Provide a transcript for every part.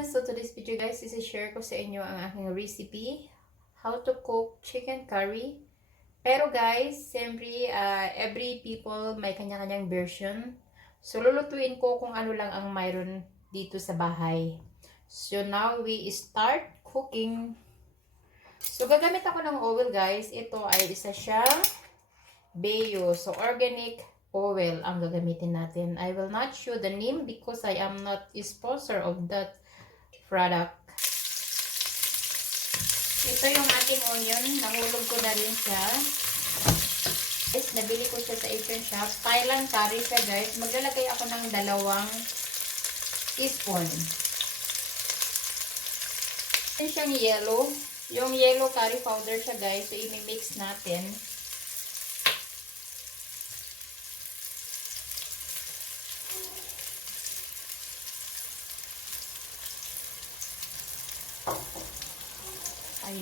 everyone! So today's video guys is share ko sa inyo ang aking recipe how to cook chicken curry. Pero guys, siyempre uh, every people may kanya-kanyang version. So lulutuin ko kung ano lang ang mayroon dito sa bahay. So now we start cooking. So gagamit ako ng oil guys. Ito ay isa siyang Bayo. So organic oil ang gagamitin natin. I will not show the name because I am not a sponsor of that product. Ito yung ating onion. Nahulog ko na rin siya. Guys, nabili ko siya sa Asian shop. Thailand curry siya guys. Maglalagay ako ng dalawang teaspoon. Ito siyang yellow. Yung yellow curry powder siya guys. So, imi-mix natin.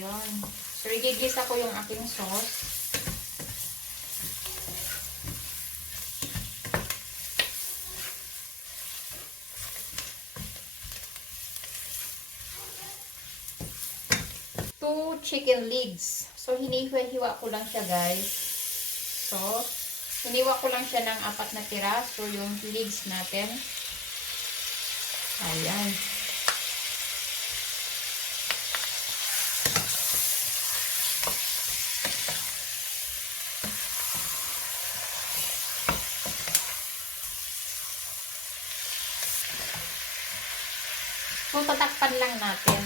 Ayun. So, igigisa ko yung aking sauce. Two chicken legs. So, hinihiwa ko lang siya, guys. So, hiniwa ko lang siya ng apat na tira. So, yung legs natin. Ayan. So, tatakpan lang natin.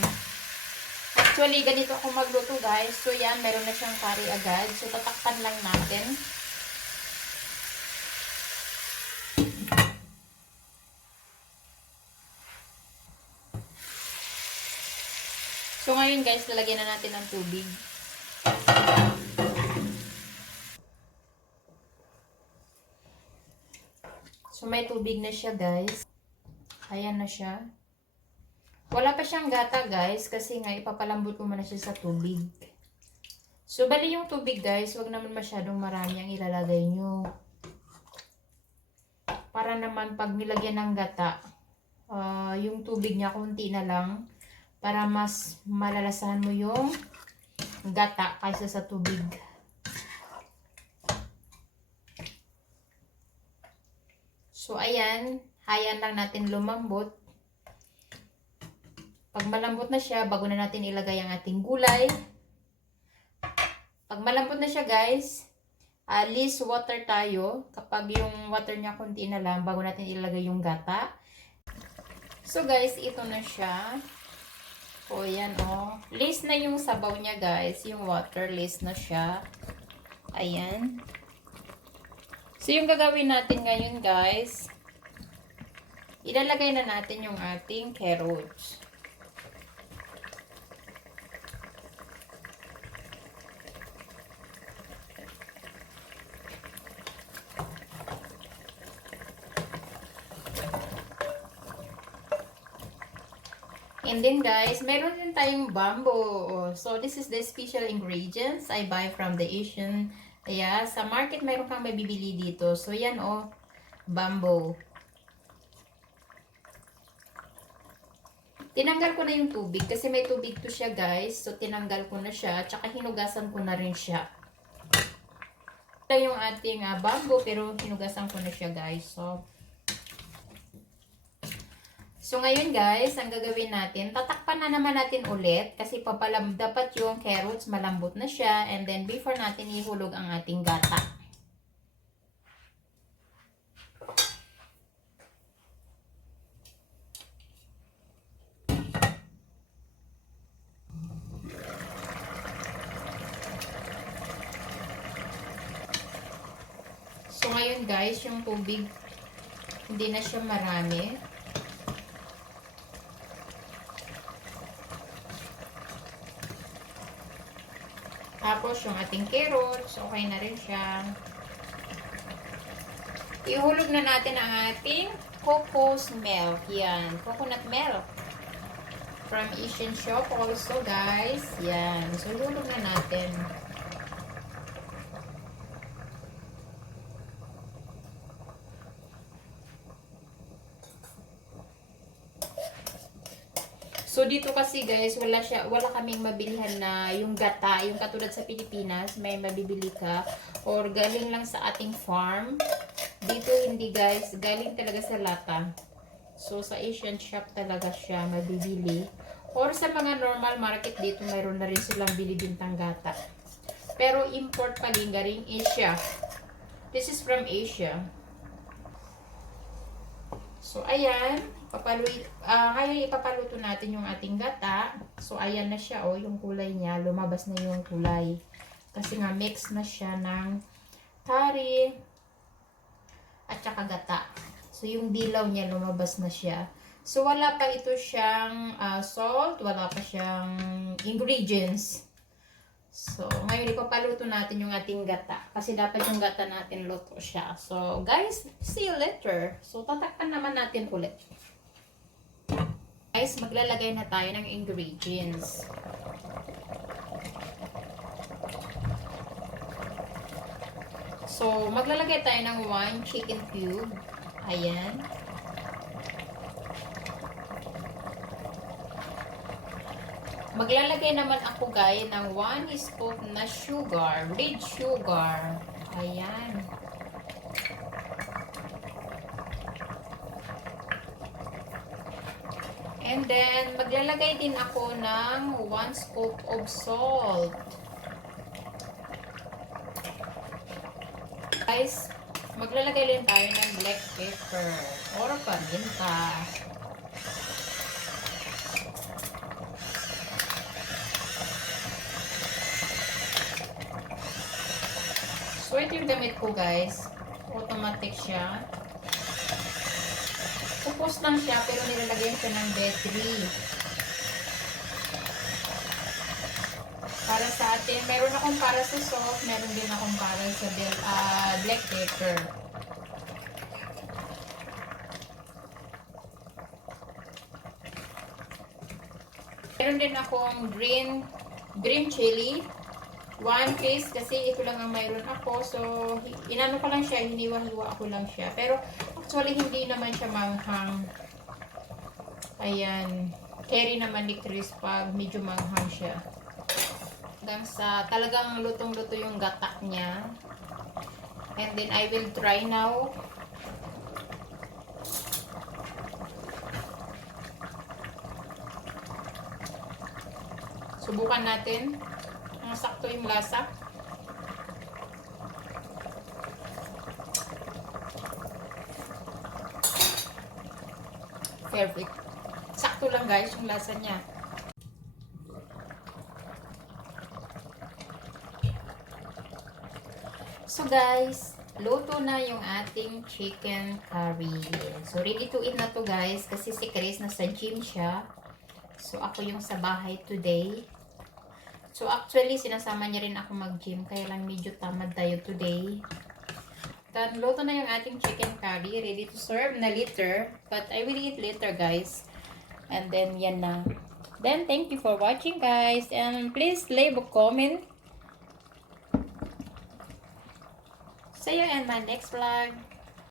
Actually, ganito ako magluto, guys. So, yan, meron na siyang curry agad. So, tatakpan lang natin. So, ngayon, guys, lalagyan na natin ng tubig. So, may tubig na siya, guys. Ayan na siya. Wala pa siyang gata guys kasi nga ipapalambot ko muna siya sa tubig. So bali yung tubig guys, wag naman masyadong marami ang ilalagay nyo. Para naman pag nilagyan ng gata, uh, yung tubig niya konti na lang para mas malalasahan mo yung gata kaysa sa tubig. So ayan, hayan lang natin lumambot. Pag malambot na siya, bago na natin ilagay ang ating gulay. Pag malambot na siya guys, uh, least water tayo. Kapag yung water niya konti na lang, bago natin ilagay yung gata. So guys, ito na siya. O yan o. Least na yung sabaw niya guys. Yung water, least na siya. Ayan. So yung gagawin natin ngayon guys, ilalagay na natin yung ating carrots. And then guys, meron din tayong bamboo. So this is the special ingredients I buy from the Asian. Kaya sa market meron kang mabibili dito. So yan oh, bamboo. Tinanggal ko na yung tubig kasi may tubig to siya guys. So tinanggal ko na siya. Tsaka hinugasan ko na rin siya. Ito yung ating uh, bamboo pero hinugasan ko na siya guys. So So, ngayon guys, ang gagawin natin, tatakpan na naman natin ulit kasi papalam, dapat yung carrots malambot na siya and then before natin ihulog ang ating gata. So, ngayon guys, yung tubig, hindi na siya marami. Tapos, yung ating carrots, okay na rin siya. Ihulog na natin ang ating cocoa milk. Yan, coconut milk. From Asian Shop also, guys. Yan. So, ihulog na natin. So dito kasi guys, wala siya wala kaming mabilihan na yung gata, yung katulad sa Pilipinas, may mabibili ka or galing lang sa ating farm. Dito hindi guys, galing talaga sa lata. So sa Asian shop talaga siya mabibili. Or sa mga normal market dito, mayroon na rin silang binibintang gata. Pero import pa din galing Asia. This is from Asia. So, ayan. Papaluin, ah ngayon ipapaluto natin yung ating gata. So, ayan na siya, oh, yung kulay niya. Lumabas na yung kulay. Kasi nga, mix na siya ng curry at saka gata. So, yung dilaw niya, lumabas na siya. So, wala pa ito siyang ah, salt, wala pa siyang ingredients. So, ngayon ipapaluto natin yung ating gata. Kasi dapat yung gata natin luto siya. So, guys, see you later. So, tatakpan naman natin ulit. Guys, maglalagay na tayo ng ingredients. So, maglalagay tayo ng one chicken cube. Ayan. Maglalagay naman ako guys ng 1 scoop na sugar, red sugar. Ayan. And then, maglalagay din ako ng 1 scoop of salt. Guys, maglalagay din tayo ng black pepper or paminta. Ito yung gamit ko, guys. Automatic siya. Upos lang siya, pero nilalagyan siya ng B3. Para sa atin, meron akong para sa salt, meron din akong para sa ah, black pepper. Meron din akong green green chili. One piece kasi ito lang ang mayroon ako. So, inano ko lang siya, hiniwa-hiwa ako lang siya. Pero, actually, hindi naman siya manghang. Ayan. Carry naman ni Chris pag medyo manghang siya. Hanggang sa talagang lutong-luto yung gata niya. And then, I will try now. Subukan natin. Sakto yung lasa. Perfect. Sakto lang guys yung lasa niya. So guys, luto na yung ating chicken curry. So ready to eat na to guys kasi si Chris nasa gym siya. So ako yung sa bahay today. So actually sinasama niya rin ako mag-gym kaya lang medyo tamad tayo today. Then luto na yung ating chicken curry, ready to serve na later. But I will eat later guys. And then yan na. Then thank you for watching guys and please leave a comment See you in my next vlog.